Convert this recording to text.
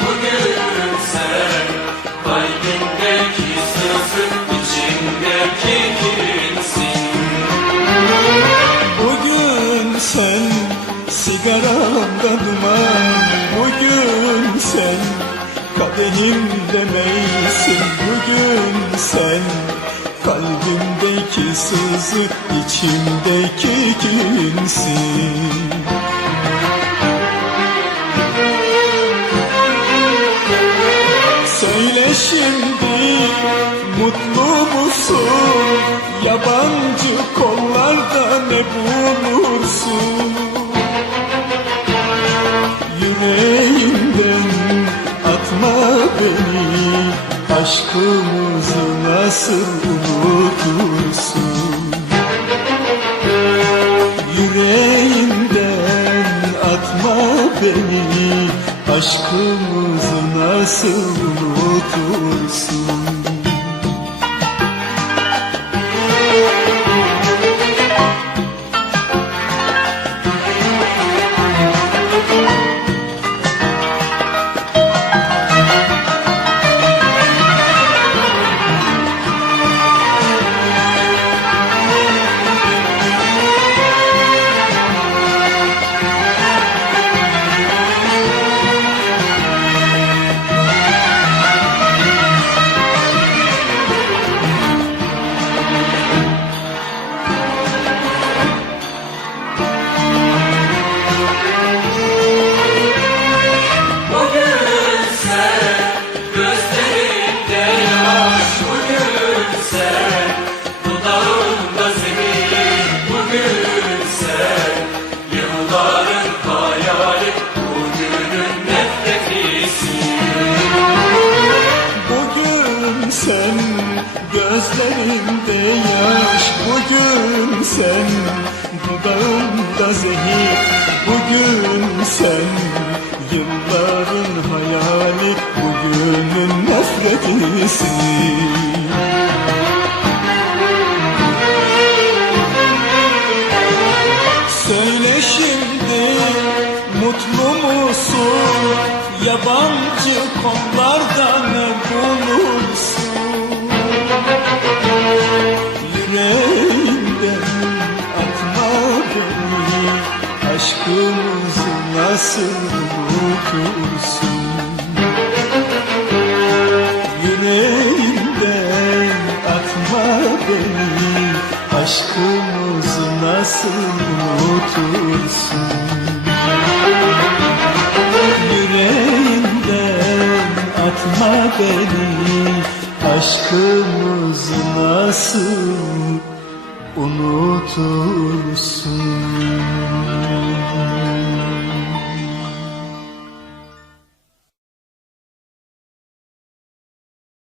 bugün sen. Kalbindeki sızın içindeki kimsin Bugün sen sigaramda duman. Bugün sen kadehimde meysin Bugün sen kalbimdeki sızı içimdeki kimsin Söyle şimdi mutlu musun? Yabancı kollarda ne bulursun? Yüreğinden atma beni Aşkımızı nasıl unutursun? Yüreğinden atma beni Aşkımızı nasıl unutursun? Bugün sen gözlerimde yaş Bugün sen dudağımda zehir Bugün sen yılların hayali Bugünün nefretisin Yabancı kollarda ne bulursun? Yüreğinden atma beni Aşkımızı nasıl unutursun? Yüreğinden atma beni Aşkımızı nasıl unutursun atma beni Aşkımızı nasıl unutursun